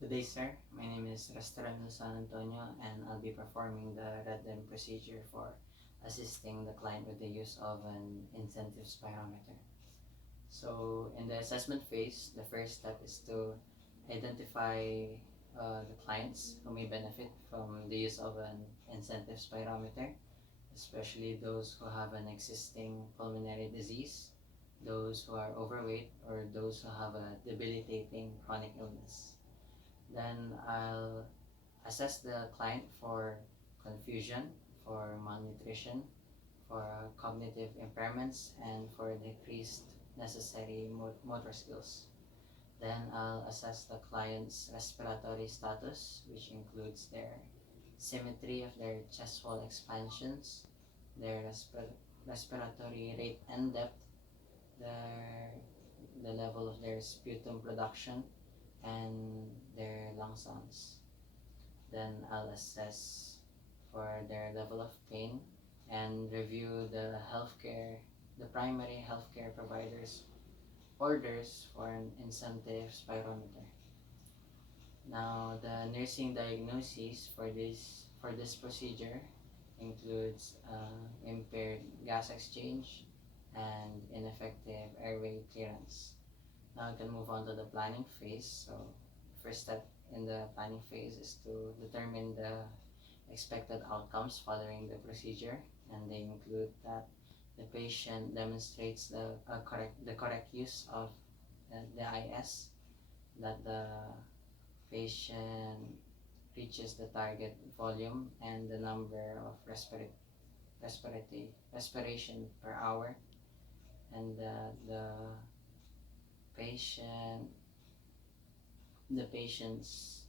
Good day, sir. My name is Restaurant San Antonio, and I'll be performing the red line procedure for assisting the client with the use of an incentive spirometer. So, in the assessment phase, the first step is to identify the clients who may benefit from the use of an incentive spirometer, especially those who have an existing pulmonary disease, those who are overweight, or those who have a debilitating chronic illness. Then I'll assess the client for confusion, for malnutrition, for cognitive impairments, and for decreased necessary motor skills. Then I'll assess the client's respiratory status, which includes their symmetry of their chest wall expansions, their respiratory rate and depth, their the level of their sputum production, and their lung sounds. Then I'll assess for their level of pain and review the primary healthcare providers' orders for an incentive spirometer. Now, the nursing diagnoses for this procedure includes impaired gas exchange and ineffective airway clearance. Now we can move on to the planning phase. So, first step in the planning phase is to determine the expected outcomes following the procedure, and they include that the patient demonstrates the correct use of the IS, that the patient reaches the target volume and the number of respiration per hour, and patient the patient's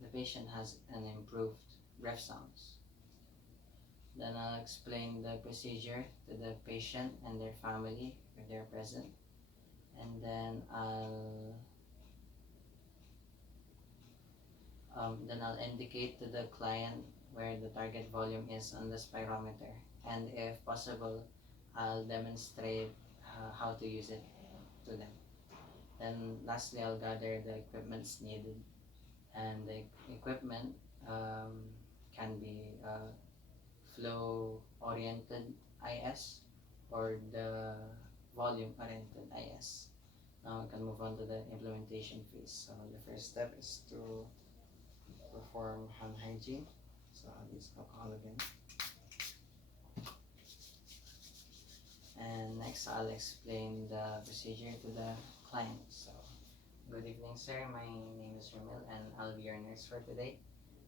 the patient has an improved breath sounds. Then I'll explain the procedure to the patient and their family if they're present, and then I'll indicate to the client where the target volume is on the spirometer, and if possible, I'll demonstrate how to use it to them. Then lastly, I'll gather the equipments needed, and the equipment can be flow-oriented IS or the volume-oriented IS. Now we can move on to the implementation phase. So the first step is to perform hand hygiene. So I'll use alcohol again. And next, I'll explain the procedure to the client. So, good evening, sir. My name is Ramil, and I'll be your nurse for today.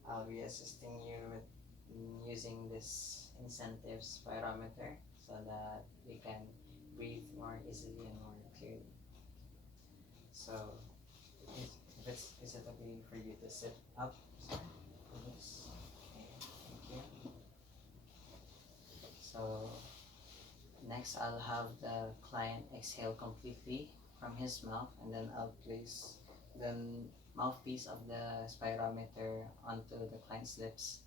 I'll be assisting you with using this incentive spirometer so that we can breathe more easily and more clearly. So, is it okay for you to sit up, sir? Yes. Okay, thank you. So, next, I'll have the client exhale completely from his mouth, and then I'll place the mouthpiece of the spirometer onto the client's lips.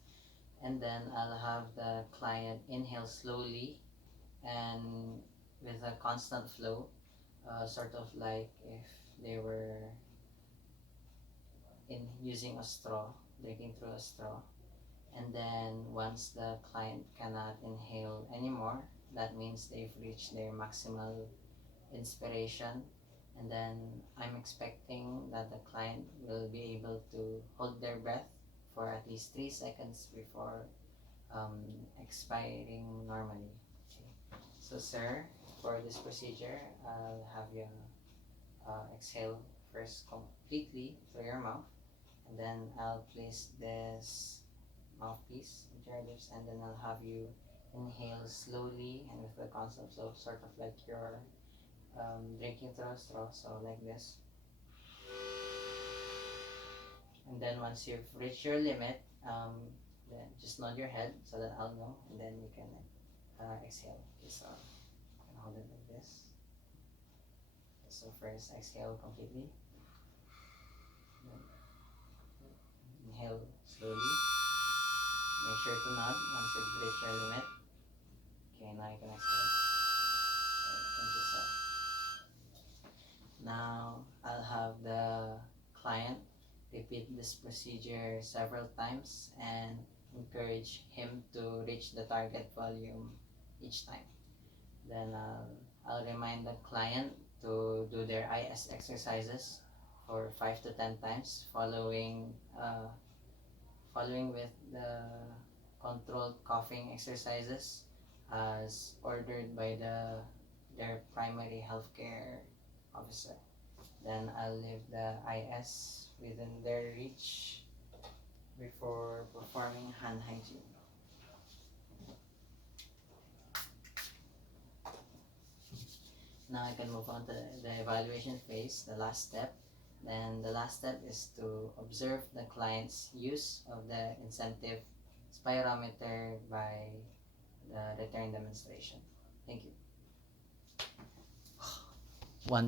And then I'll have the client inhale slowly and with a constant flow, sort of like if they were using a straw, drinking through a straw. And then once the client cannot inhale anymore, that means they've reached their maximal inspiration. And then I'm expecting that the client will be able to hold their breath for at least 3 seconds before expiring normally. Okay. So, sir, for this procedure, I'll have you exhale first completely through your mouth, and then I'll place this mouthpiece into your lips, and then I'll have you inhale slowly and with a constant flow, sort of like you're drinking through a straw, so like this. And then once you've reached your limit, then just nod your head so that I'll know, and then you can exhale. Okay, so you can hold it like this. Okay, so first exhale completely. Then inhale slowly. Make sure to nod once you've reached your limit. Okay, now you can exhale. Alright, thank you, sir. Now I'll have the client repeat this procedure several times and encourage him to reach the target volume each time. Then I'll remind the client to do their IS exercises for 5 to 10 times, following with the controlled coughing exercises as ordered by their primary healthcare officer. Then I'll leave the IS within their reach before performing hand hygiene. Now I can move on to the evaluation phase, the last step. Then the last step is to observe the client's use of the incentive spirometer by the return demonstration. Thank you. One